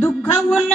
దుఃఖముల